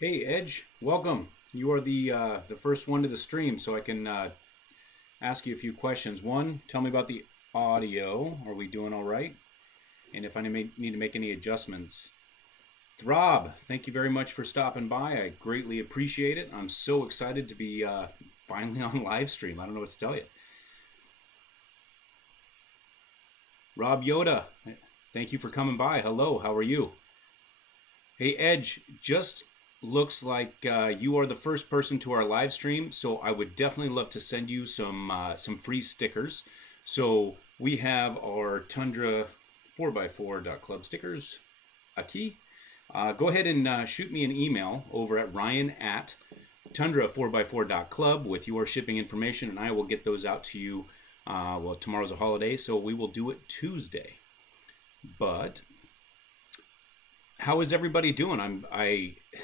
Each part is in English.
Hey Edge, welcome. You are the first one to the stream, so I can ask you a few questions. One, tell me about the audio. Are we doing all right? And if I need to make any adjustments. Throb, thank you very much for stopping by. I greatly appreciate it. I'm so excited to be finally on live stream. I don't know what to tell you. Rob Yoda, thank you for coming by. Hello, how are you? Hey Edge, just looks like you are the first person to our live stream, so I would definitely love to send you some free stickers. So we have our Tundra 4x4 Club stickers, a key. Go ahead and shoot me an email over at Ryan at Tundra4x4 Club with your shipping information, and I will get those out to you. Well, tomorrow's a holiday, so we will do it Tuesday. But how is everybody doing?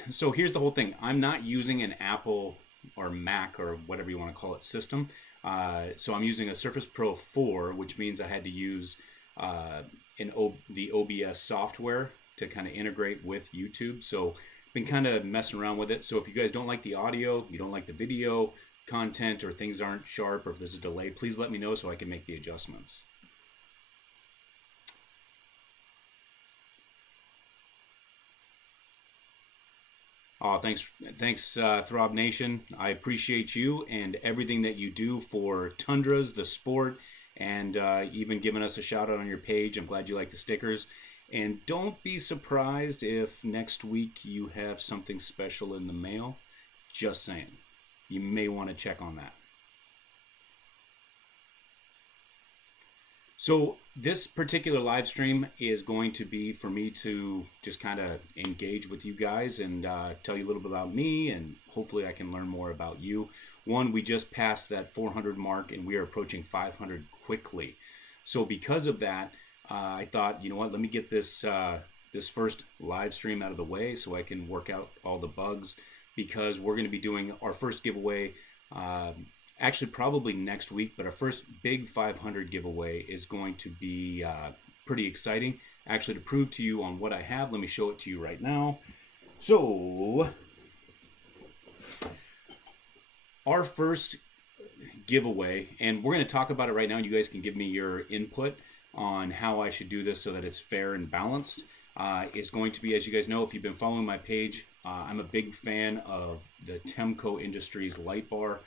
So here's the whole thing. I'm not using an Apple or Mac or whatever you want to call it system. So I'm using a Surface Pro 4, which means I had to use the OBS software to kind of integrate with YouTube. So been kind of messing around with it. So if you guys don't like the audio, you don't like the video content, or things aren't sharp, or if there's a delay, please let me know so I can make the adjustments. Oh, thanks, Throb Nation. I appreciate you and everything that you do for Tundras, the sport, and even giving us a shout out on your page. I'm glad you like the stickers. And don't be surprised if next week you have something special in the mail. Just saying. You may want to check on that. So this particular live stream is going to be for me to just kind of engage with you guys and tell you a little bit about me, and hopefully I can learn more about you. One, we just passed that 400 mark and we are approaching 500 quickly. So because of that, I thought, you know what, let me get this first live stream out of the way so I can work out all the bugs, because we're going to be doing our first giveaway actually probably next week, but our first big 500 giveaway is going to be pretty exciting. Actually, to prove to you on what I have, let me show it to you right now. So our first giveaway, and we're going to talk about it right now, and you guys can give me your input on how I should do this so that it's fair and balanced, is going to be, as you guys know, if you've been following my page, I'm a big fan of the Temco Industries light bar.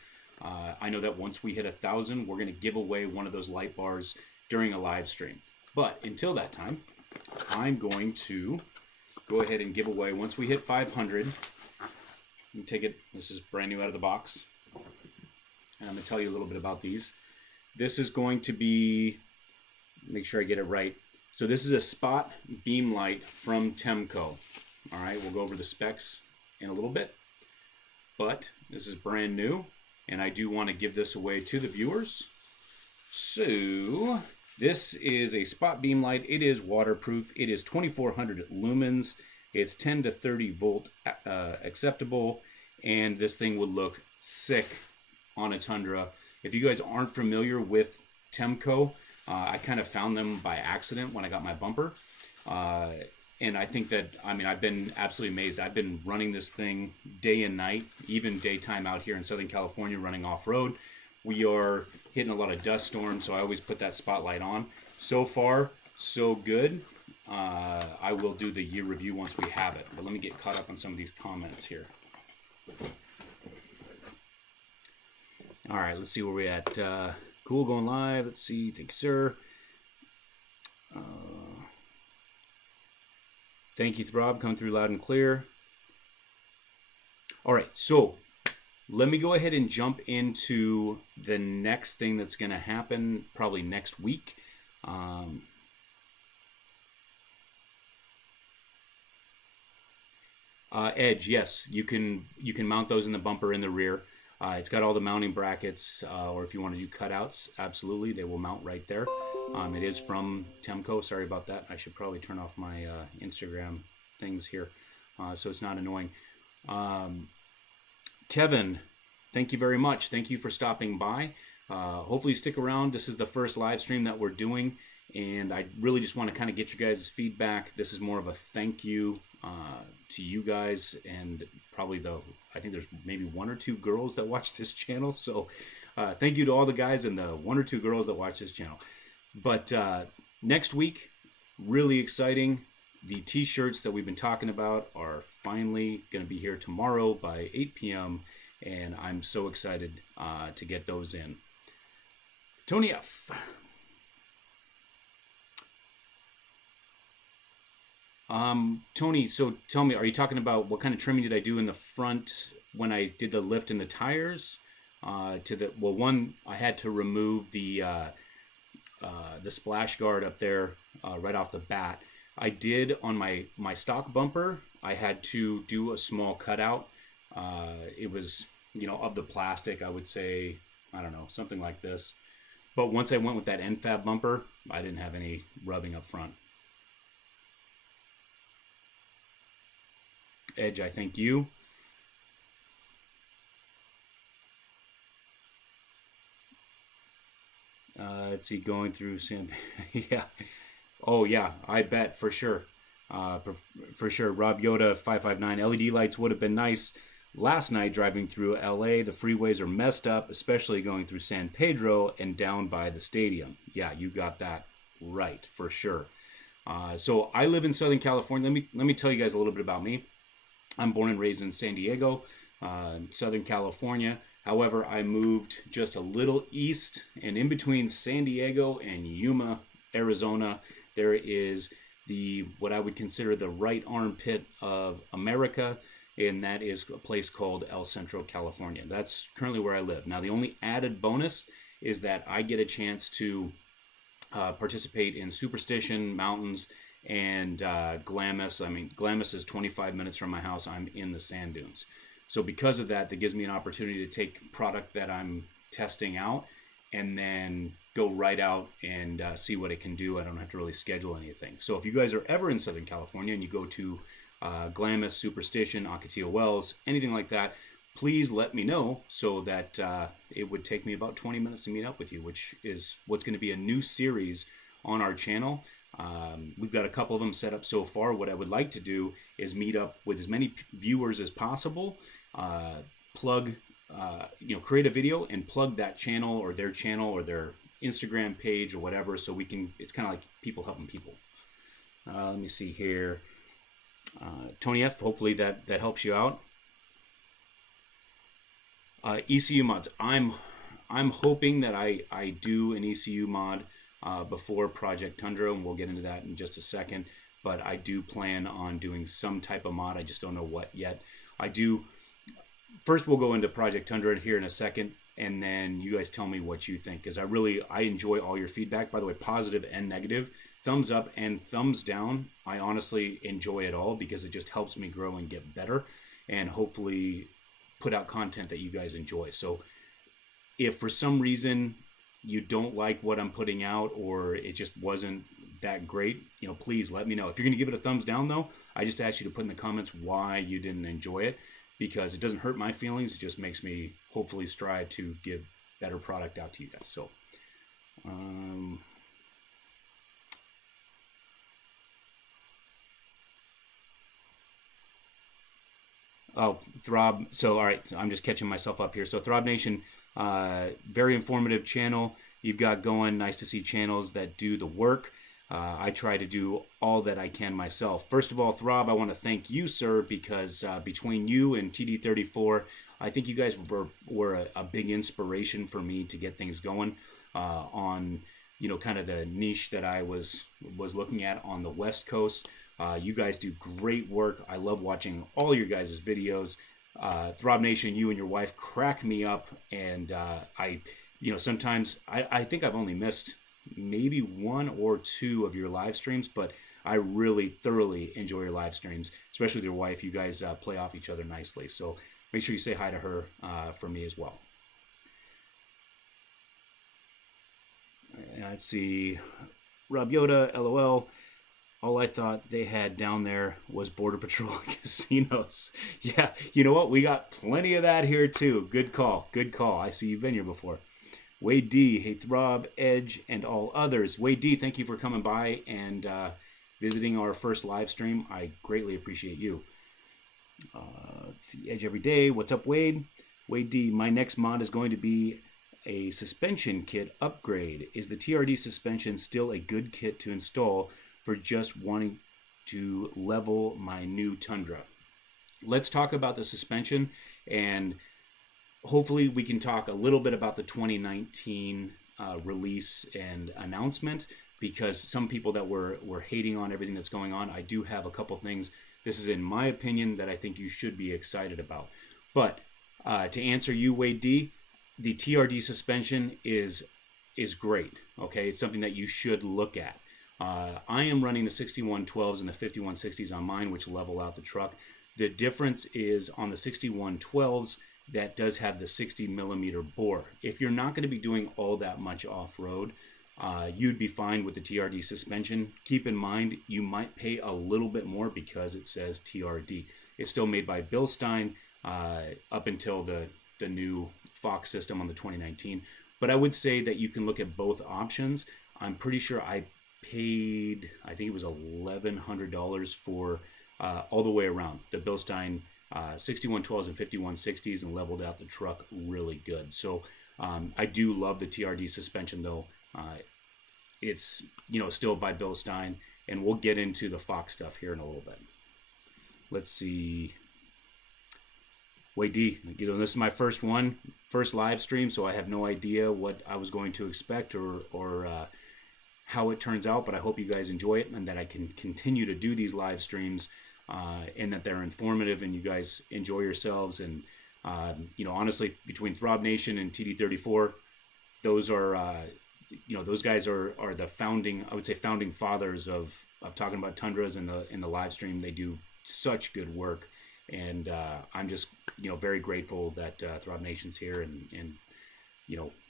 I know that once we hit 1,000, we're going to give away one of those light bars during a live stream. But until that time, I'm going to go ahead and give away, once we hit 500, and take it, this is brand new out of the box. And I'm going to tell you a little bit about these. This is going to be, make sure I get it right. So this is a spot beam light from Temco. All right, we'll go over the specs in a little bit. But this is brand new, and I do want to give this away to the viewers. So this is a spot beam light. It is waterproof. It is 2400 lumens. It's 10 to 30 volt acceptable, and this thing would look sick on a Tundra. If you guys aren't familiar with Temco, I kind of found them by accident when I got my bumper. And I think that, I mean, I've been absolutely amazed. I've been running this thing day and night, even daytime out here in Southern California running off-road. We are hitting a lot of dust storms, so I always put that spotlight on. So far, so good. I will do the year review once we have it. But let me get caught up on some of these comments here. All right, let's see where we're at. Cool, going live. Let's see. Thank you, sir. Thank you, Throb. Coming through loud and clear. All right, so let me go ahead and jump into the next thing that's going to happen probably next week. Edge, yes, you can mount those in the bumper in the rear. It's got all the mounting brackets, or if you want to do cutouts, absolutely, they will mount right there. It is from Temco. Sorry about that. I should probably turn off my Instagram things here so it's not annoying. Kevin, thank you very much. Thank you for stopping by. Hopefully stick around. This is the first live stream that we're doing, And I really just want to kind of get you guys' feedback. This is more of a thank you to you guys, and probably I think there's maybe 1 or 2 girls that watch this channel. So thank you to all the guys and the 1 or 2 girls that watch this channel. But next week, really exciting. The t-shirts that we've been talking about are finally going to be here tomorrow by 8 p.m. And I'm so excited to get those in. Tony F. Tony, so tell me, are you talking about what kind of trimming did I do in the front when I did the lift in the tires? One, I had to remove the splash guard up there right off the bat. I did on my stock bumper. I had to do a small cutout. It was, of the plastic, I would say, I don't know, something like this. But once I went with that end fab bumper, I didn't have any rubbing up front. Edge, I thank you. Let's see, going through some, yeah. Oh yeah, I bet for sure. For sure. Rob Yoda 559. LED lights would have been nice. Last night driving through LA, the freeways are messed up, especially going through San Pedro and down by the stadium. Yeah, you got that right for sure. So I live in Southern California. Let me tell you guys a little bit about me. I'm born and raised in San Diego, Southern California. However, I moved just a little east, and in between San Diego and Yuma, Arizona, there is what I would consider the right armpit of America, and that is a place called El Centro, California. That's currently where I live. Now, the only added bonus is that I get a chance to participate in Superstition Mountains and Glamis. I mean, Glamis is 25 minutes from my house. I'm in the sand dunes. So because of that, that gives me an opportunity to take product that I'm testing out and then go right out and see what it can do. I don't have to really schedule anything. So if you guys are ever in Southern California and you go to Glamis, Superstition, Ocotillo Wells, anything like that, please let me know so that it would take me about 20 minutes to meet up with you, which is what's going to be a new series on our channel. We've got a couple of them set up so far. What I would like to do is meet up with as many viewers as possible, create a video and plug that channel or their Instagram page or whatever, so we can, it's kind of like people helping people. Let me see here. Tony F, hopefully that helps you out. ECU mods. I'm hoping that I do an ECU mod before Project Tundra, and we'll get into that in just a second. But I do plan on doing some type of mod. I just don't know what yet. First, we'll go into Project Tundra here in a second, and then you guys tell me what you think, because I enjoy all your feedback. By the way, positive and negative, thumbs up and thumbs down. I honestly enjoy it all because it just helps me grow and get better, and hopefully put out content that you guys enjoy. So if for some reason you don't like what I'm putting out, or it just wasn't that great, please let me know. If you're going to give it a thumbs down, though, I just ask you to put in the comments why you didn't enjoy it, because it doesn't hurt my feelings. It just makes me hopefully strive to give better product out to you guys. So, Throb. So, all right, so I'm just catching myself up here. So, Throb Nation, very informative channel you've got going. Nice to see channels that do the work. I try to do all that I can myself. First of all, Throb, I want to thank you, sir, because between you and TD34, I think you guys were a big inspiration for me to get things going on, kind of the niche that I was looking at on the West Coast. You guys do great work. I love watching all your guys' videos. Throb Nation, you and your wife crack me up, and sometimes I think I've only missed maybe 1 or 2 of your live streams, but I really thoroughly enjoy your live streams, especially with your wife. You guys play off each other nicely, so make sure you say hi to her for me as well. Let's see, Rob Yoda, LOL. All I thought they had down there was Border Patrol casinos. Yeah, you know what? We got plenty of that here too. Good call. Good call. I see you've been here before. Wade D, hey Throb, Edge, and all others. Wade D, thank you for coming by and visiting our first live stream. I greatly appreciate you. Let's see, Edge every day. What's up, Wade? Wade D, my next mod is going to be a suspension kit upgrade. Is the TRD suspension still a good kit to install for just wanting to level my new Tundra? Let's talk about the suspension, and hopefully we can talk a little bit about the 2019 release and announcement, because some people that were hating on everything that's going on, I do have a couple things. This is in my opinion that I think you should be excited about. But to answer you, Wade D, the TRD suspension is great. Okay, it's something that you should look at. I am running the 6112s and the 5160s on mine, which level out the truck. The difference is on the 6112s, that does have the 60 millimeter bore. If you're not going to be doing all that much off-road, you'd be fine with the TRD suspension. Keep in mind, you might pay a little bit more because it says TRD. It's still made by Bilstein up until the new Fox system on the 2019. But I would say that you can look at both options. I'm pretty sure I paid, I think it was $1,100 for all the way around the Bilstein 6112s and 5160s, and leveled out the truck really good. So I do love the TRD suspension though. It's still by Bilstein, and we'll get into the Fox stuff here in a little bit. Let's see. Wade D, this is my first live stream, so I have no idea what I was going to expect or how it turns out, but I hope you guys enjoy it and that I can continue to do these live streams and that they're informative and you guys enjoy yourselves. And honestly, between Throb Nation and TD34, those are those guys are the founding fathers of talking about Tundras in the live stream. They do such good work, and I'm just very grateful that Throb Nation's here, and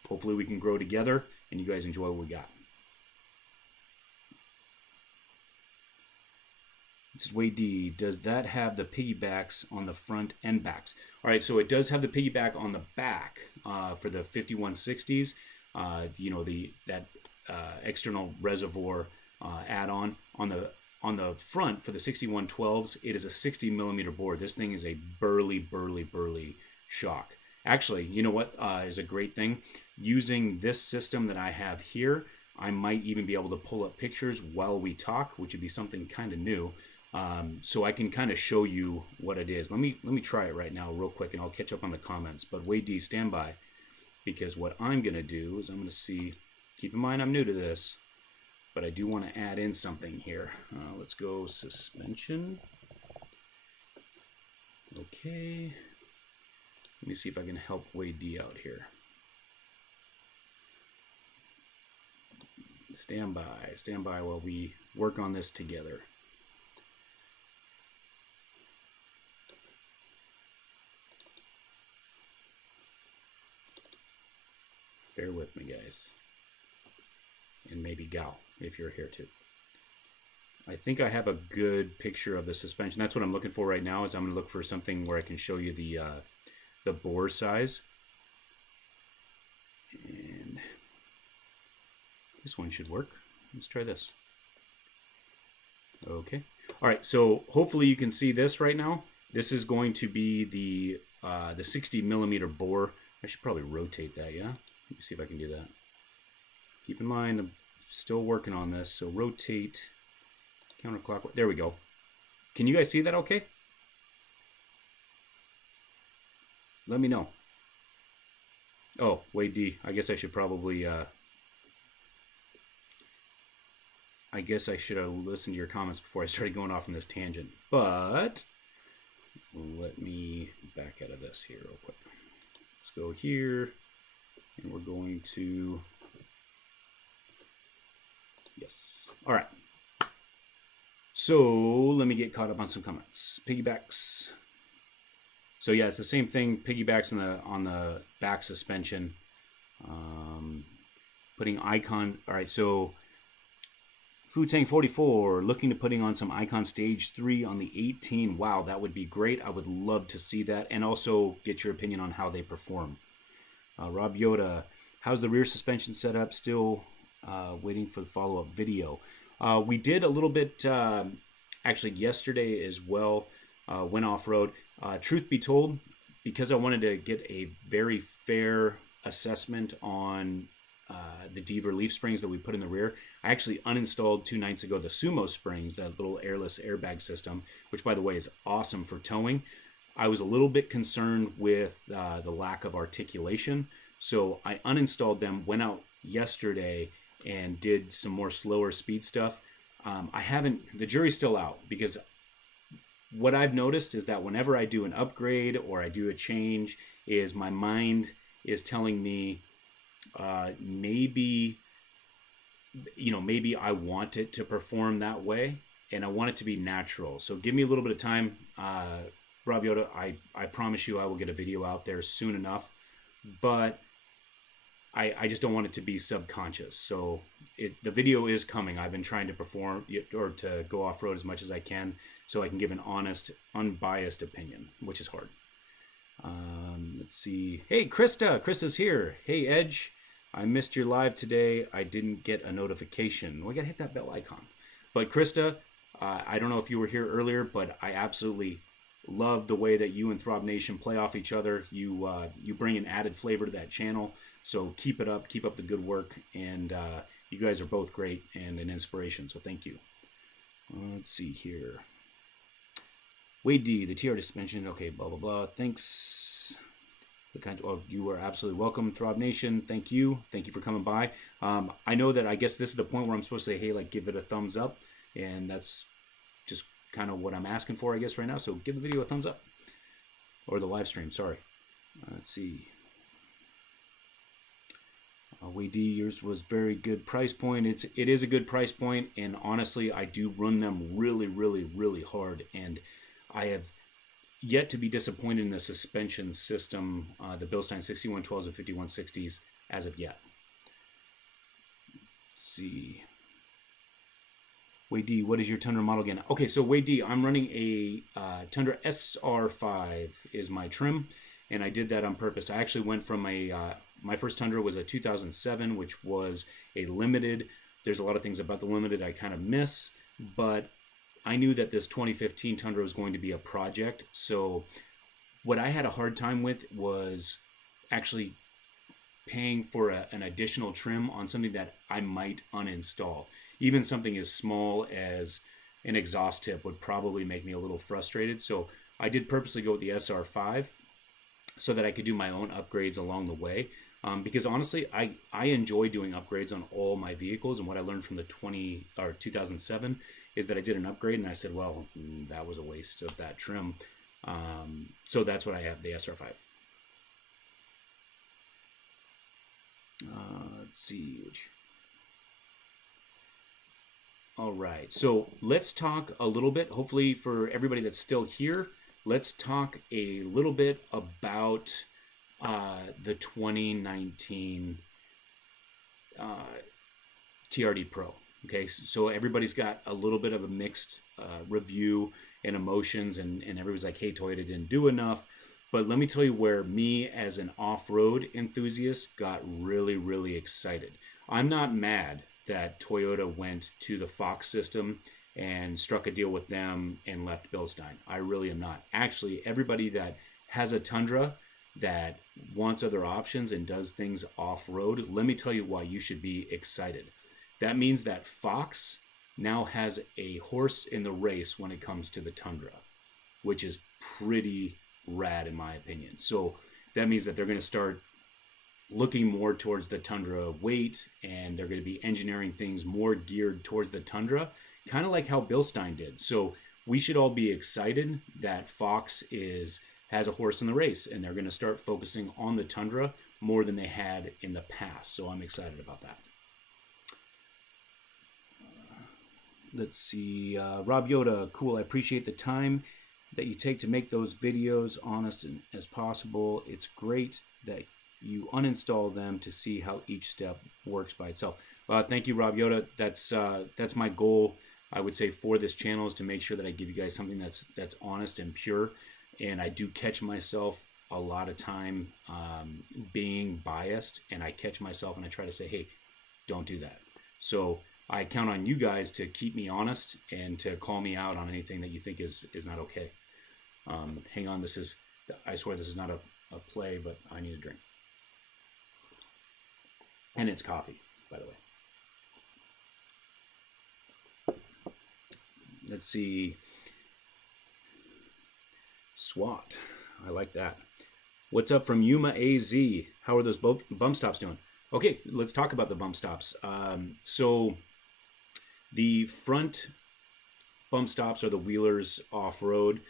hopefully we can grow together and you guys enjoy what we got. This is Wade D. Does that have the piggybacks on the front and backs? All right, so it does have the piggyback on the back for the 5160s. That external reservoir add-on. On the front for the 6112s, it is a 60 millimeter bore. This thing is a burly shock. Actually, you know what is a great thing? Using this system that I have here, I might even be able to pull up pictures while we talk, which would be something kind of new. So I can kind of show you what it is. Let me try it right now real quick, and I'll catch up on the comments. But Wade D, stand by, because what I'm going to do is I'm going to see, keep in mind I'm new to this, but I do want to add in something here. Let's go suspension. Okay. Let me see if I can help Wade D out here. Stand by while we work on this together. Bear with me, guys. And maybe gal, if you're here too. I think I have a good picture of the suspension. That's what I'm looking for right now, is I'm going to look for something where I can show you the bore size. And this one should work. Let's try this. Okay. All right, so hopefully you can see this right now. This is going to be the 60 millimeter bore. I should probably rotate that, yeah? Let me see if I can do that. Keep in mind, I'm still working on this, so rotate counterclockwise. There we go. Can you guys see that okay? Let me know. Oh, Wade D, I guess I should probably, I guess I should have listened to your comments before I started going off on this tangent. But let me back out of this here real quick. Let's go here, and we're going to, yes. All right. So let me get caught up on some comments. Piggybacks. So yeah, it's the same thing. Piggybacks on the back suspension. Putting icon. All right, so Futang44 looking to putting on some Icon Stage 3 on the 18. Wow, that would be great. I would love to see that, and also get your opinion on how they perform. Rob Yoda, How's the rear suspension setup? Still waiting for the follow-up video. We did a little bit actually yesterday as well. Went off-road. Truth be told, because I wanted to get a very fair assessment on the Deaver leaf springs that we put in the rear, I actually uninstalled 2 nights ago the Sumo springs, that little airless airbag system, which by the way is awesome for towing. I was a little bit concerned with the lack of articulation, so I uninstalled them, went out yesterday and did some more slower speed stuff. The jury's still out, because what I've noticed is that whenever I do an upgrade or I do a change, is my mind is telling me maybe I want it to perform that way, and I want it to be natural. So give me a little bit of time. Rob Yoda, I promise you I will get a video out there soon enough, but I just don't want it to be subconscious. So the video is coming. I've been trying to perform or to go off-road as much as I can so I can give an honest, unbiased opinion, which is hard. Let's see. Hey, Krista. Krista's here. Hey, Edge. I missed your live today. I didn't get a notification. We got to hit that bell icon. But Krista, I don't know if you were here earlier, but I absolutely love the way that you and Throb Nation play off each other. You bring an added flavor to that channel. So keep it up. Keep up the good work. And you guys are both great and an inspiration. So thank you. Let's see here. Wade D, the TR suspension. Okay, blah, blah, blah. Thanks. You are absolutely welcome, Throb Nation. Thank you. Thank you for coming by. I know that I guess this is the point where I'm supposed to say, hey, like, give it a thumbs up. And that's just kind of what I'm asking for, I guess, right now. So give the video a thumbs up. Or the live stream, sorry. Let's see. Wade D, yours was very good price point. It is a good price point. And honestly, I do run them really, really, really hard. And I have yet to be disappointed in the suspension system, the Bilstein 6112s and 5160s as of yet. Let's see. Wade D, what is your Tundra model again? Okay, so Wade D, I'm running a Tundra SR5 is my trim, and I did that on purpose. I actually went from my first Tundra was a 2007, which was a limited. There's a lot of things about the limited I kind of miss, but I knew that this 2015 Tundra was going to be a project. So what I had a hard time with was actually paying for an additional trim on something that I might uninstall. Even something as small as an exhaust tip would probably make me a little frustrated. So I did purposely go with the SR5 so that I could do my own upgrades along the way. Because honestly, I enjoy doing upgrades on all my vehicles. And what I learned from the 2007 is that I did an upgrade and I said, well, that was a waste of that trim. So that's what I have, the SR5. Let's see. All right, so let's talk a little bit, hopefully for everybody that's still here, let's talk a little bit about the 2019 TRD Pro. Okay, so everybody's got a little bit of a mixed review and emotions, and everybody's like, hey, Toyota didn't do enough. But let me tell you where me as an off-road enthusiast got really, really excited. I'm not mad that Toyota went to the Fox system and struck a deal with them and left Bilstein. I really am not. Actually, everybody that has a Tundra that wants other options and does things off-road, let me tell you why you should be excited. That means that Fox now has a horse in the race when it comes to the Tundra, which is pretty rad in my opinion. So that means that they're going to start looking more towards the Tundra weight, and they're going to be engineering things more geared towards the Tundra, kind of like how Bilstein did. So we should all be excited that Fox has a horse in the race, and they're going to start focusing on the Tundra more than they had in the past. So I'm excited about that. Let's see. Rob Yoda, cool. I appreciate the time that you take to make those videos honest as possible. It's great that you uninstall them to see how each step works by itself. Thank you, Rob Yoda. That's my goal, I would say, for this channel, is to make sure that I give you guys something that's honest and pure. And I do catch myself a lot of time being biased, and I catch myself and I try to say, hey, don't do that. So I count on you guys to keep me honest and to call me out on anything that you think is not okay. Hang on, I swear this is not a play, but I need a drink. And it's coffee, by the way. Let's see. SWAT. I like that. What's up from Yuma AZ? How are those bump stops doing? Okay, let's talk about the bump stops. So the front bump stops are the Wheelers off-road.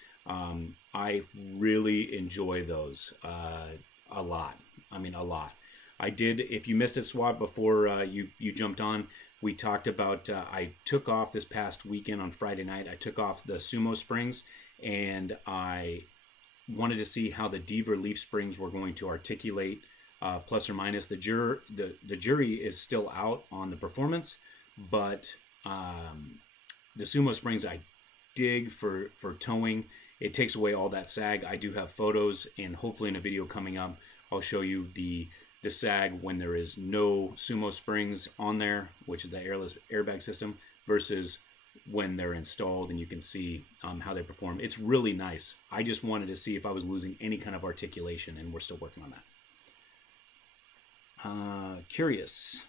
I really enjoy those a lot. I mean, a lot. I did, if you missed it, SWAT, before you jumped on, we talked about, I took off this past weekend on Friday night. I took off the Sumo springs, and I wanted to see how the Deaver leaf springs were going to articulate, plus or minus. The jury is still out on the performance, but the Sumo springs I dig for towing. It takes away all that sag. I do have photos, and hopefully in a video coming up, I'll show you the sag when there is no Sumo springs on there, which is the airless airbag system, versus when they're installed, and you can see how they perform. It's really nice. I just wanted to see if I was losing any kind of articulation, and we're still working on that. Curious.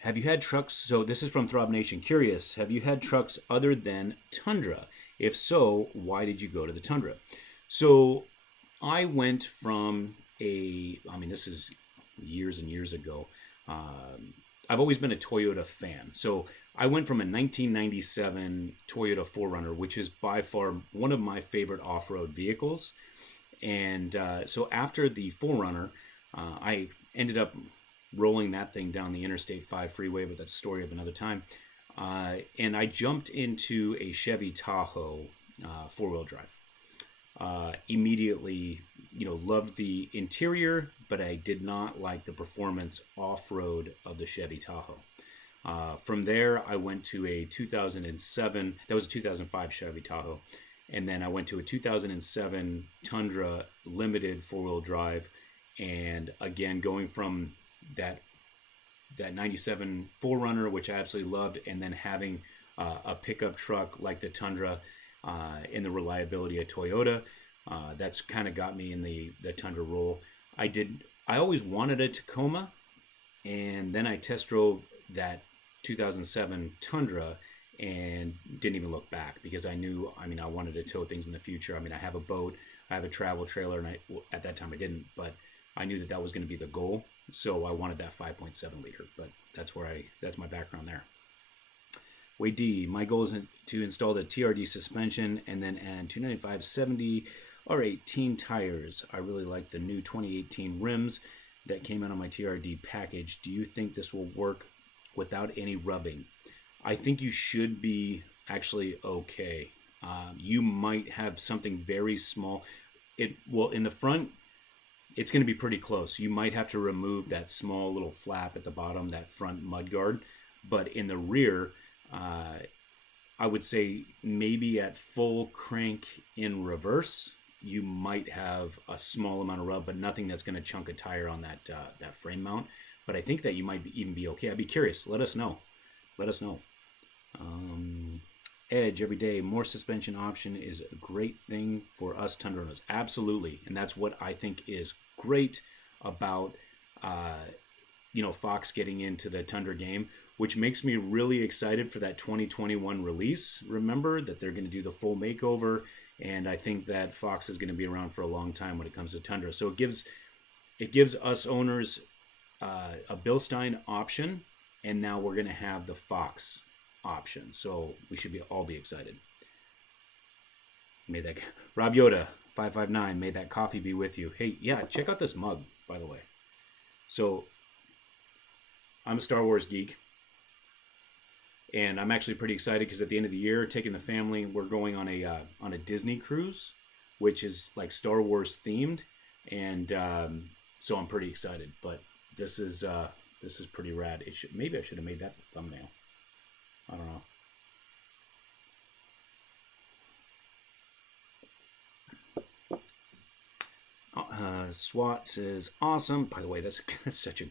Have you had trucks? So this is from Throb Nation. Curious, have you had trucks other than Tundra? If so, why did you go to the Tundra? So I went from this is years and years ago. I've always been a Toyota fan. So I went from a 1997 Toyota 4Runner, which is by far one of my favorite off-road vehicles. And so after the 4Runner, I ended up rolling that thing down the Interstate 5 freeway, but that's a story of another time. And I jumped into a Chevy Tahoe four-wheel drive. Immediately, loved the interior, but I did not like the performance off-road of the Chevy Tahoe. From there, I went to a 2007, that was a 2005 Chevy Tahoe, and then I went to a 2007 Tundra Limited four-wheel drive, and again, going from that 97 4Runner, which I absolutely loved, and then having a pickup truck like the Tundra in the reliability of Toyota, that's kind of got me in the Tundra role. I always wanted a Tacoma, and then I test drove that 2007 Tundra and didn't even look back, because I knew, I wanted to tow things in the future. I have a boat, I have a travel trailer, and at that time I didn't, but I knew that was going to be the goal. So I wanted that 5.7 liter, but that's my background there. Wade D, my goal is to install the TRD suspension and then add 295/70 R18 tires. I really like the new 2018 rims that came out on my TRD package. Do you think this will work without any rubbing? I think you should be actually okay. You might have something very small. In the front, it's going to be pretty close. You might have to remove that small little flap at the bottom, that front mud guard. But in the rear, I would say maybe at full crank in reverse, you might have a small amount of rub, but nothing that's going to chunk a tire on that frame mount. But I think that you might even be okay. I'd be curious. Let us know. Edge every day. More suspension option is a great thing for us Tundra owners. Absolutely. And that's what I think is great about Fox getting into the Tundra game, which makes me really excited for that 2021 release. Remember that they're going to do the full makeover, and I think that Fox is going to be around for a long time when it comes to Tundra. So it gives us owners a Bilstein option, and now we're going to have the Fox option. So we should all be excited. May that Rob Yoda 559, may that coffee be with you. Hey, yeah, check out this mug, by the way. So I'm a Star Wars geek, and I'm actually pretty excited because at the end of the year, taking the family, we're going on a Disney cruise, which is like Star Wars themed, and so I'm pretty excited. But this is pretty rad. Maybe I should have made that the thumbnail. I don't know. SWAT says, awesome. By the way, that's such a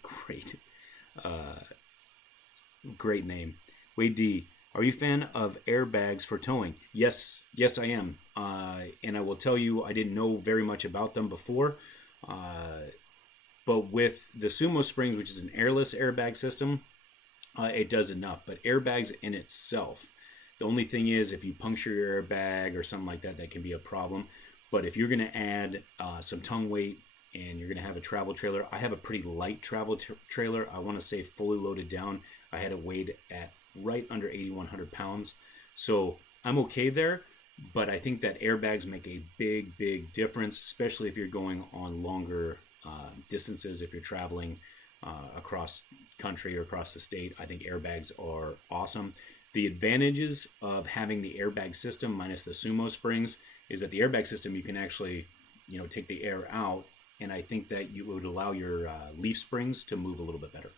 great name. Wade D, are you a fan of airbags for towing? Yes, I am. And I will tell you, I didn't know very much about them before. But with the Sumo Springs, which is an airless airbag system, it does enough. But airbags in itself, the only thing is if you puncture your airbag or something like that, that can be a problem. But if you're going to add some tongue weight and you're going to have a travel trailer, I have a pretty light travel trailer. I want to say fully loaded down. I had it weighed at right under 8,100 pounds. So I'm okay there. But I think that airbags make a big difference, especially if you're going on longer distances. If you're traveling across country or across the state, I think airbags are awesome. The advantages of having the airbag system minus the Sumo Springs is that the airbag system, you can actually, take the air out, and I think that you would allow your leaf springs to move a little bit better.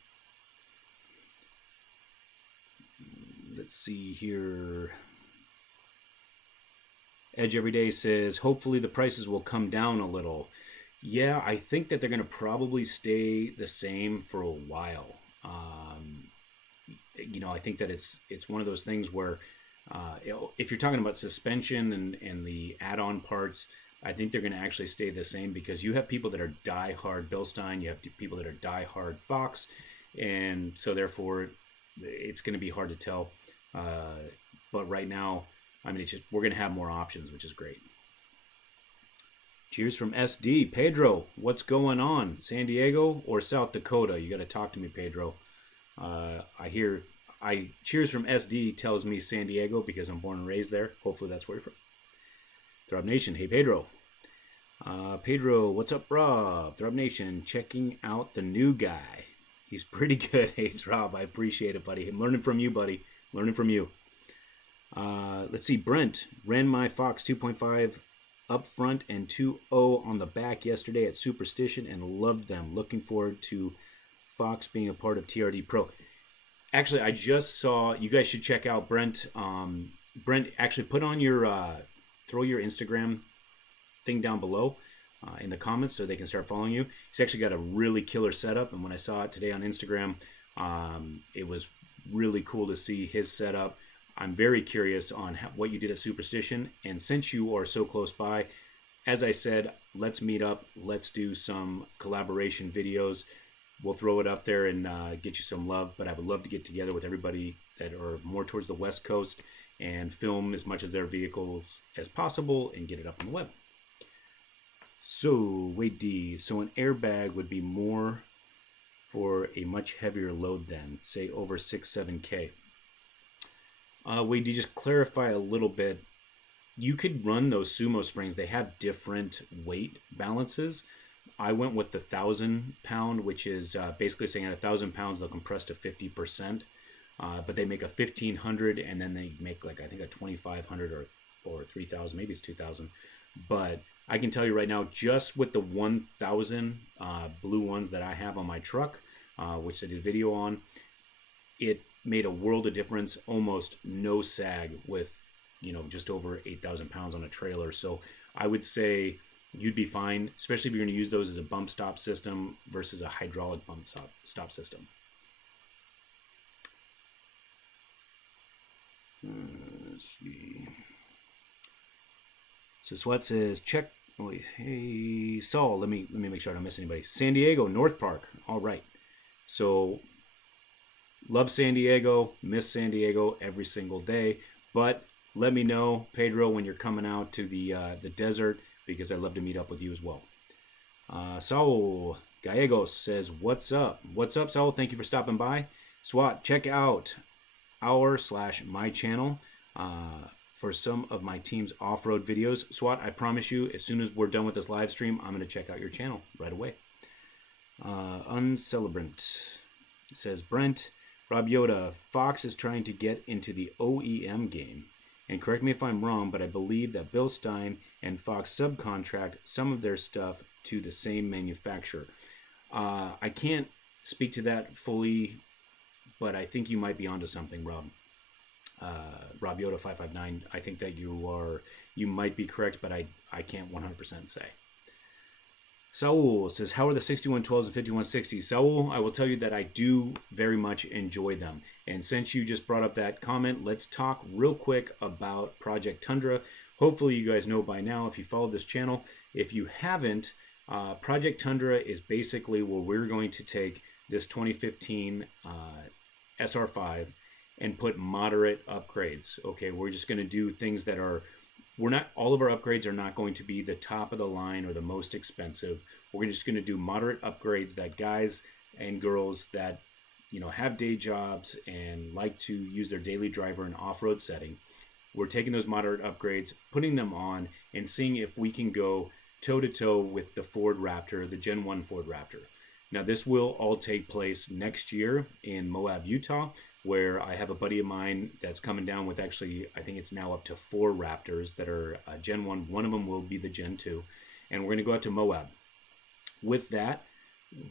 Let's see here. Edge Everyday says, hopefully the prices will come down a little. Yeah, I think that they're going to probably stay the same for a while. I think that it's one of those things where if you're talking about suspension and the add-on parts, I think they're going to actually stay the same because you have people that are die-hard Bilstein, you have people that are die-hard Fox, and so therefore it's going to be hard to tell. But right now, it's just we're going to have more options, which is great. Cheers from SD. Pedro, what's going on? San Diego or South Dakota? You got to talk to me, Pedro. Cheers from SD tells me San Diego because I'm born and raised there. Hopefully that's where you're from. Throb Nation. Hey, Pedro. Pedro, what's up, Rob? Throb Nation, checking out the new guy. He's pretty good. Hey, Throb, I appreciate it, buddy. I'm learning from you, buddy. Learning from you. Let's see. Brent ran my Fox 2.5 up front and 2.0 on the back yesterday at Superstition and loved them. Looking forward to Fox being a part of TRD Pro. Actually, I just saw, you guys should check out Brent. Brent, actually put on your, throw your Instagram thing down below in the comments so they can start following you. He's actually got a really killer setup. And when I saw it today on Instagram, it was really cool to see his setup. I'm very curious on what you did at Superstition. And since you are so close by, as I said, let's meet up. Let's do some collaboration videos. We'll throw it up there and get you some love. But I would love to get together with everybody that are more towards the West Coast and film as much of their vehicles as possible and get it up on the web. So, Wade D, so an airbag would be more for a much heavier load than, say, over 6-7K. Wade D, just clarify a little bit. You could run those Sumo Springs. They have different weight balances. I went with the 1,000 pound, which is basically saying at 1,000 pounds, they'll compress to 50%. But they make a 1,500 and then they make I think a 2,500 or 3,000, maybe it's 2,000. But I can tell you right now, just with the 1,000 blue ones that I have on my truck, which I did a video on, it made a world of difference. Almost no sag with, just over 8,000 pounds on a trailer. So I would say you'd be fine, especially if you're going to use those as a bump stop system versus a hydraulic bump stop system. Let's see. So Sweat says, check. Wait, hey, Saul, let me make sure I don't miss anybody. San Diego, North Park. All right. So love San Diego, miss San Diego every single day. But let me know, Pedro, when you're coming out to the desert, because I'd love to meet up with you as well. Saul Gallegos says, what's up? What's up, Saul? Thank you for stopping by. SWAT, check out our/my channel for some of my team's off-road videos. SWAT, I promise you, as soon as we're done with this live stream, I'm going to check out your channel right away. Uncelebrant says, Brent, Rob Yoda, Fox is trying to get into the OEM game. And correct me if I'm wrong, but I believe that Bill Stein and Fox subcontract some of their stuff to the same manufacturer. I can't speak to that fully, but I think you might be onto something, Rob. Rob Yoda 559. I think that you might be correct, but I can't 100% say. Saul says, how are the 6112s and 5160s? Saul, I will tell you that I do very much enjoy them. And since you just brought up that comment, let's talk real quick about Project Tundra. Hopefully you guys know by now if you followed this channel. If you haven't, Project Tundra is basically where we're going to take this 2015 SR5 and put moderate upgrades. Okay, we're just going to do things that are, we're not, all of our upgrades are not going to be the top of the line or the most expensive. We're just going to do moderate upgrades that guys and girls that, you know, have day jobs and like to use their daily driver in off-road setting. We're taking those moderate upgrades, putting them on, and seeing if we can go toe-to-toe with the Ford Raptor, the Gen 1 Ford Raptor. Now, this will all take place next year in Moab, Utah, where I have a buddy of mine that's coming down with, actually, I think it's now up to 4 Raptors that are Gen 1. One of them will be the Gen 2. And we're going to go out to Moab. With that,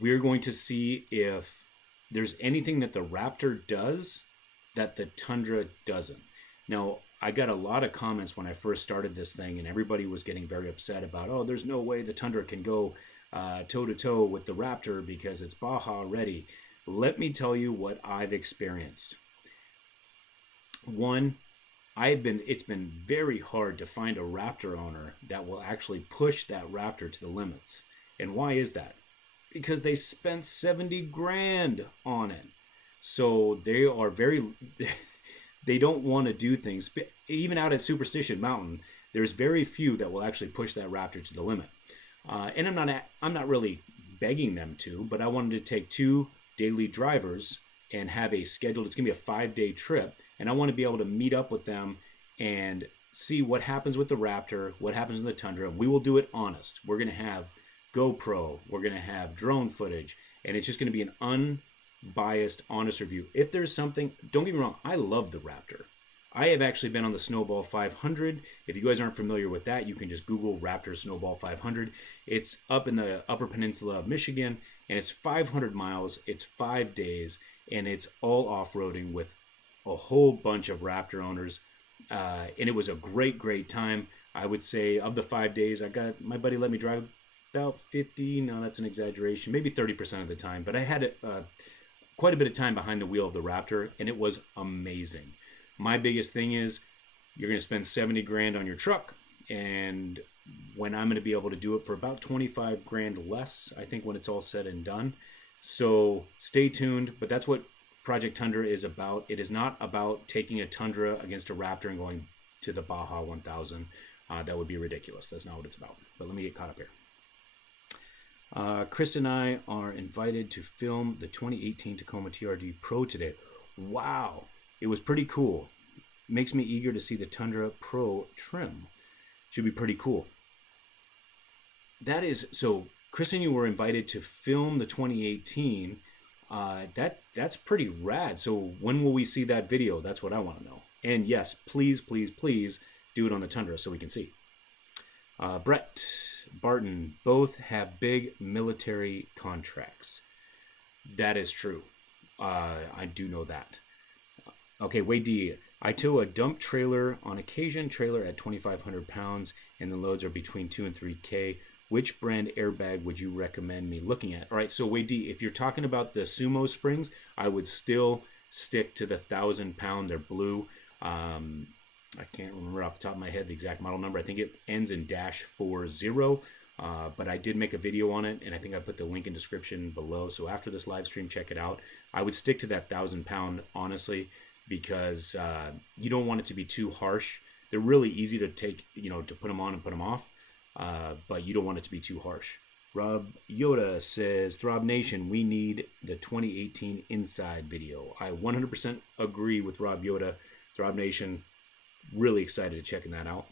we're going to see if there's anything that the Raptor does that the Tundra doesn't. Now, I got a lot of comments when I first started this thing, and everybody was getting very upset about, oh, there's no way the Tundra can go toe-to-toe with the Raptor because it's Baja ready. Let me tell you what I've experienced. One, it's been very hard to find a Raptor owner that will actually push that Raptor to the limits. And why is that? Because they spent 70 grand on it. So they are very, they don't want to do things. Even out at Superstition Mountain, there's very few that will actually push that Raptor to the limit. And I'm not really begging them to, but I wanted to take 2 daily drivers and have a scheduled, it's going to be a 5-day trip, and I want to be able to meet up with them and see what happens with the Raptor, what happens in the Tundra. We will do it honest. We're going to have GoPro, we're going to have drone footage, and it's just going to be an unbiased, honest review. If there's something, don't get me wrong, I love the Raptor. I have actually been on the Snowball 500. If you guys aren't familiar with that, you can just Google Raptor Snowball 500. It's up in the Upper Peninsula of Michigan, and it's 500 miles, it's 5 days, and it's all off-roading with a whole bunch of Raptor owners. And it was a great time. I would say of the 5 days, my buddy let me drive about 50, no, that's an exaggeration, maybe 30% of the time. But I had quite a bit of time behind the wheel of the Raptor, and it was amazing. My biggest thing is you're going to spend 70 grand on your truck, and when I'm going to be able to do it for about 25 grand less, I think, when it's all said and done. So stay tuned, but that's what Project Tundra is about. It is not about taking a Tundra against a Raptor and going to the Baja 1000. That would be ridiculous. That's not what it's about. But let me get caught up here. Chris and I are invited to film the 2018 Tacoma TRD Pro today. Wow. It was pretty cool. Makes me eager to see the Tundra Pro trim. Should be pretty cool. That is, so Chris and you were invited to film the 2018. That's pretty rad. So when will we see that video? That's what I want to know. And yes, please do it on the Tundra so we can see. Brett Barton, both have big military contracts. That is true. I do know that. Okay, Wade D. I tow a dump trailer on occasion, trailer at 2,500 pounds, and the loads are between 2 and 3K. Which brand airbag would you recommend me looking at? All right, so Wade D, if you're talking about the Sumo springs, I would still stick to the 1,000-pound. They're blue. I can't remember off the top of my head the exact model number. I think it ends in -40, but I did make a video on it, and I think I put the link in description below. So after this live stream, check it out. I would stick to that 1,000-pound, honestly, because you don't want it to be too harsh. They're really easy to take, to put them on and put them off, but you don't want it to be too harsh. Rob Yoda says, Throb Nation, we need the 2018 inside video. I 100% agree with Rob Yoda. Throb Nation, really excited to checking that out.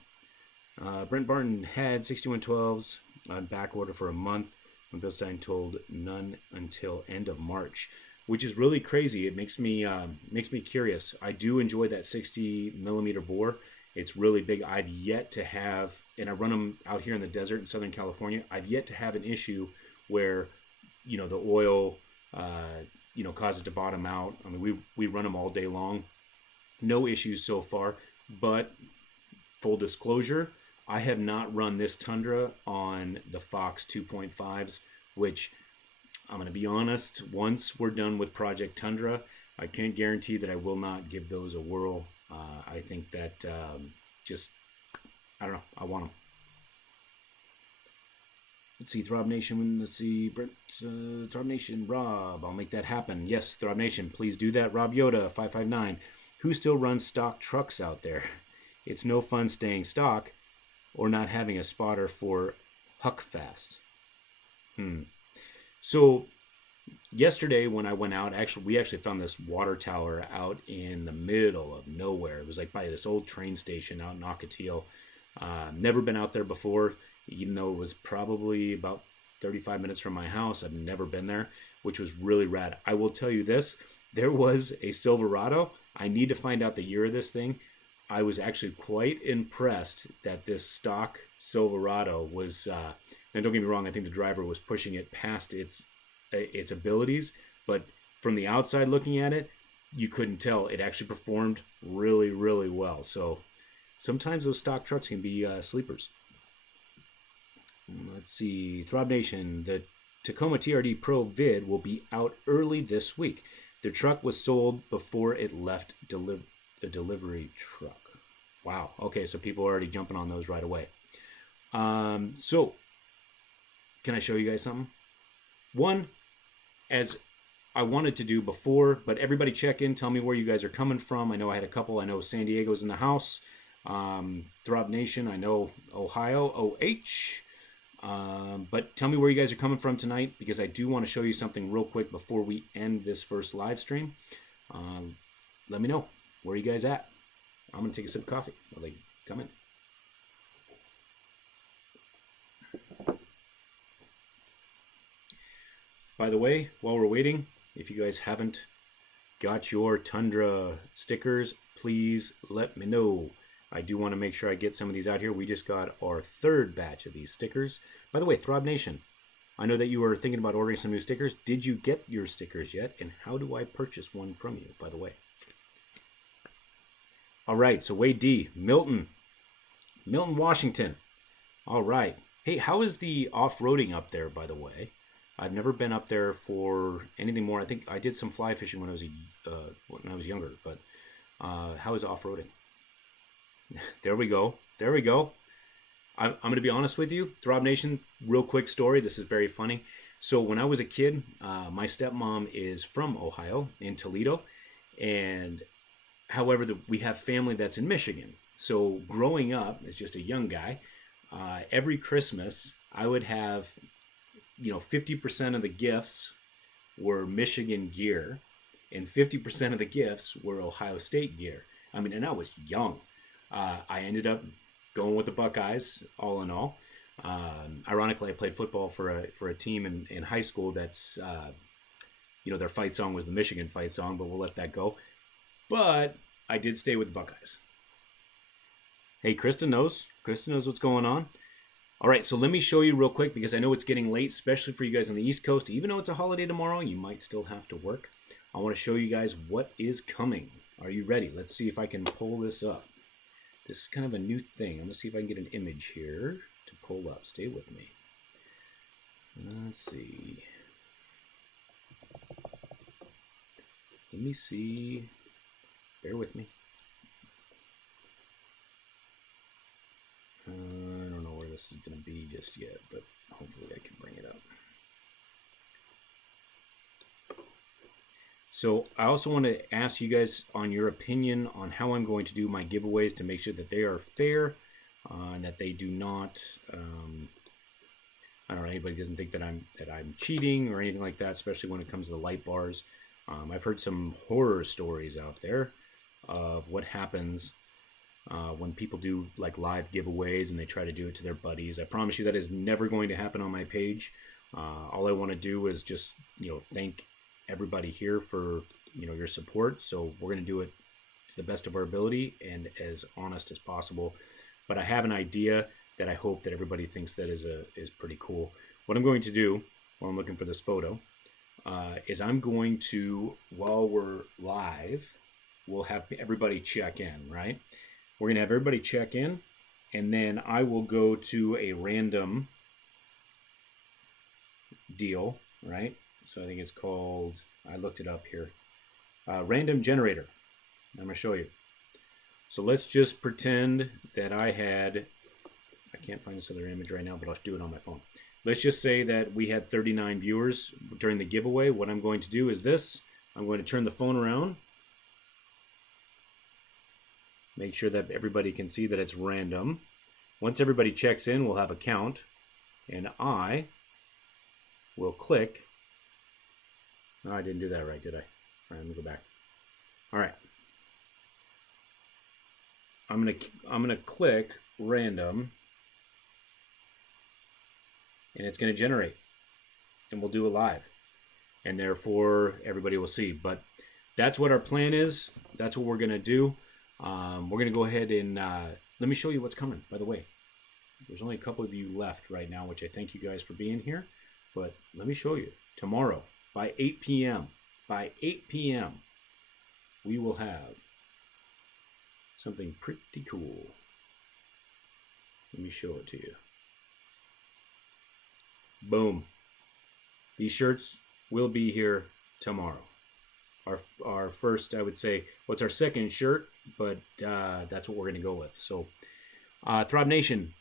Brent Barton had 6112s on back order for a month when Bill Stein told none until end of March, which is really crazy. It makes me curious. I do enjoy that 60 millimeter bore. It's really big. I've yet to have, and I run them out here in the desert in Southern California. I've yet to have an issue where, the oil, causes it to bottom out. I mean, we run them all day long. No issues so far, but full disclosure, I have not run this Tundra on the Fox 2.5s, which I'm going to be honest, once we're done with Project Tundra, I can't guarantee that I will not give those a whirl. I think that just, I don't know, I want them. Let's see, Throb Nation, let's see, Brent, Throb Nation, Rob, I'll make that happen. Yes, Throb Nation, please do that. Rob Yoda, 559, who still runs stock trucks out there? It's no fun staying stock or not having a spotter for Huckfast. So yesterday when I went out, we actually found this water tower out in the middle of nowhere. It was like by this old train station out in Ocotillo. Never been out there before, even though it was probably about 35 minutes from my house. I've never been there, which was really rad. I will tell you this, there was a Silverado. I need to find out the year of this thing. I was actually quite impressed that this stock Silverado was, and don't get me wrong, I think the driver was pushing it past its abilities, but from the outside looking at it, you couldn't tell. It actually performed really, really well. So sometimes those stock trucks can be sleepers. Let's see, Throb Nation, the Tacoma TRD Pro vid will be out early this week. The truck was sold before it left the delivery truck. Wow. Okay, so people are already jumping on those right away. So, can I show you guys something? One, as I wanted to do before, but everybody check in, tell me where you guys are coming from. I know I had a couple. I know San Diego's in the house. Throb Nation, I know Ohio, OH. But tell me where you guys are coming from tonight, because I do want to show you something real quick before we end this first live stream. Let me know. Where are you guys at? I'm going to take a sip of coffee while they come in. By the way, while we're waiting, if you guys haven't got your Tundra stickers, please let me know. I do want to make sure I get some of these out here. We just got our third batch of these stickers. By the way, Throb Nation, I know that you were thinking about ordering some new stickers. Did you get your stickers yet? And how do I purchase one from you, by the way? All right, so Wade D, Milton, Washington. All right. Hey, how is the off-roading up there, by the way? I've never been up there for anything more. I think I did some fly fishing when I was younger, but how is off-roading? There we go. There we go. I'm going to be honest with you. Throb Nation, real quick story. This is very funny. So when I was a kid, my stepmom is from Ohio, in Toledo. And however, we have family that's in Michigan. So growing up as just a young guy, every Christmas I would have, 50% of the gifts were Michigan gear and 50% of the gifts were Ohio State gear. I mean, and I was young. I ended up going with the Buckeyes, all in all. Ironically, I played football for a team in high school that's, their fight song was the Michigan fight song, but we'll let that go. But I did stay with the Buckeyes. Hey, Krista knows what's going on. All right, so let me show you real quick, because I know it's getting late, especially for you guys on the East Coast. Even though it's a holiday tomorrow, you might still have to work. I want to show you guys what is coming. Are you ready? Let's see if I can pull this up. This is kind of a new thing. I'm going to see if I can get an image here to pull up. Stay with me. Let's see. Let me see. Bear with me. I don't know where this is going to be just yet, but hopefully I can bring it up. So I also want to ask you guys on your opinion on how I'm going to do my giveaways to make sure that they are fair, and that they do not, I don't know, anybody doesn't think that I'm cheating or anything like that, especially when it comes to the light bars. I've heard some horror stories out there of what happens when people do like live giveaways and they try to do it to their buddies. I promise you that is never going to happen on my page. All I want to do is just, thank everybody here for, your support. So we're going to do it to the best of our ability and as honest as possible. But I have an idea that I hope that everybody thinks that is pretty cool. What I'm going to do while I'm looking for this photo is I'm going to, while we're live, we'll have everybody check in, right? We're going to have everybody check in, and then I will go to a random deal, right? So I think it's called, I looked it up here, random generator. I'm going to show you. So let's just pretend that I can't find this other image right now, but I'll do it on my phone. Let's just say that we had 39 viewers during the giveaway. What I'm going to do is this. I'm going to turn the phone around. Make sure that everybody can see that it's random. Once everybody checks in, we'll have a count. And I will click. No, I didn't do that right, did I? All right, let me go back. All right. I'm gonna click random, and it's gonna generate, and we'll do it live, and therefore everybody will see. But that's what our plan is. That's what we're gonna do. We're gonna go ahead and let me show you what's coming. By the way, there's only a couple of you left right now, which I thank you guys for being here. But let me show you. Tomorrow by 8 p.m. By 8 p.m. we will have something pretty cool. Let me show it to you. Boom. These shirts will be here tomorrow. Our first, I would say, what's our second shirt, but that's what we're going to go with. So, Throb Nation,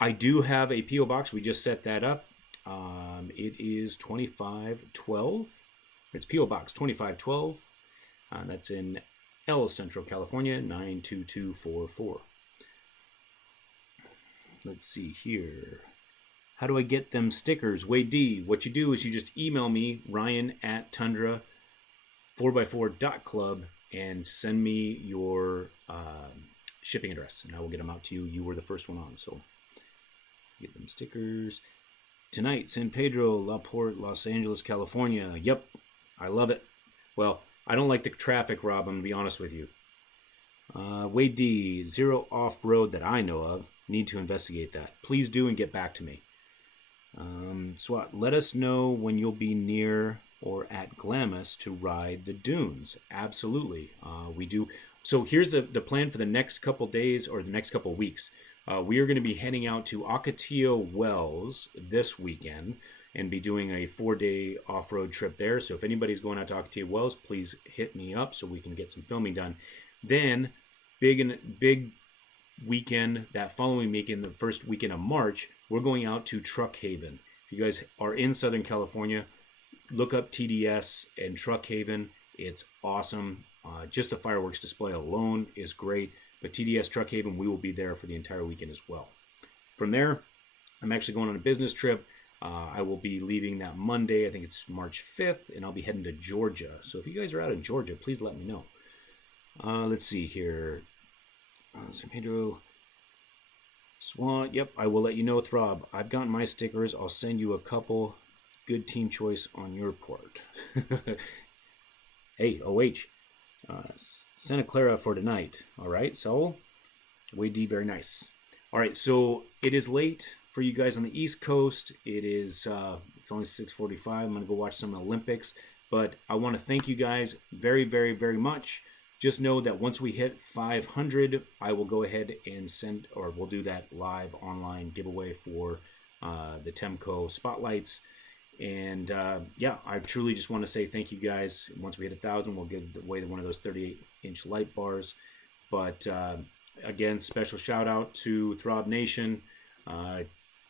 I do have a P.O. box. We just set that up. It is 2512. It's P.O. Box 2512. That's in El Centro, California, 92244. Let's see here. How do I get them stickers? Wade D, what you do is you just email me, Ryan@Tundra4x4.club, and send me your shipping address, and I will get them out to you. You were the first one on, so get them stickers. Tonight, San Pedro, La Porte, Los Angeles, California. Yep, I love it. Well, I don't like the traffic, Rob, I'm going to be honest with you. Wade D, zero off-road that I know of. Need to investigate that. Please do and get back to me. Swat, let us know when you'll be near or at Glamis to ride the dunes. Absolutely. We do. So here's the plan for the next couple days or the next couple weeks. We are going to be heading out to Ocotillo Wells this weekend and be doing a 4-day off-road trip there. So if anybody's going out to Ocotillo Wells, please hit me up so we can get some filming done. Then big weekend, that following weekend, the first weekend of March, we're going out to Truck Haven. If you guys are in Southern California, look up TDS and Truck Haven. It's awesome. Just the fireworks display alone is great. But TDS Truck Haven, we will be there for the entire weekend as well. From there, I'm actually going on a business trip. I will be leaving that Monday. I think it's March 5th, and I'll be heading to Georgia. So if you guys are out in Georgia, please let me know. Let's see here. San Pedro. Swan. Yep, I will let you know, Throb. I've gotten my stickers. I'll send you a couple. Good team choice on your part. Hey, OH. Santa Clara for tonight. All right, so Wade D, very nice. All right, so it is late for you guys on the East Coast. It is it's only 6:45. I'm gonna go watch some Olympics, but I want to thank you guys very, very, very much. Just know that once we hit 500, I will go ahead and send, or we'll do that live online giveaway for the Temco spotlights. And yeah, I truly just want to say thank you guys. Once we hit 1,000, we'll give away one of those 38-inch light bars. But again, special shout out to Throb Nation,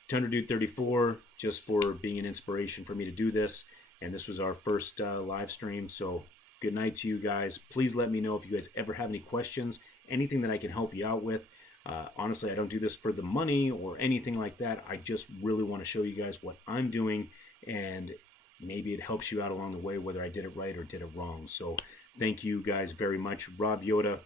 Tundra4x4, just for being an inspiration for me to do this. And this was our first live stream. So good night to you guys. Please let me know if you guys ever have any questions, anything that I can help you out with. Honestly, I don't do this for the money or anything like that. I just really want to show you guys what I'm doing, and maybe it helps you out along the way, whether I did it right or did it wrong. So thank you guys very much. Rob Yoda,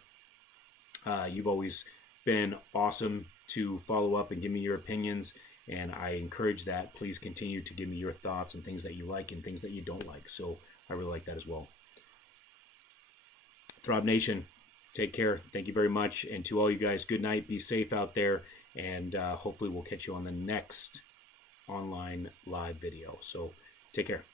you've always been awesome to follow up and give me your opinions, and I encourage that. Please continue to give me your thoughts and things that you like and things that you don't like. So I really like that as well. Throb Nation, take care. Thank you very much. And to all you guys, good night. Be safe out there, and hopefully we'll catch you on the next online live video. So take care.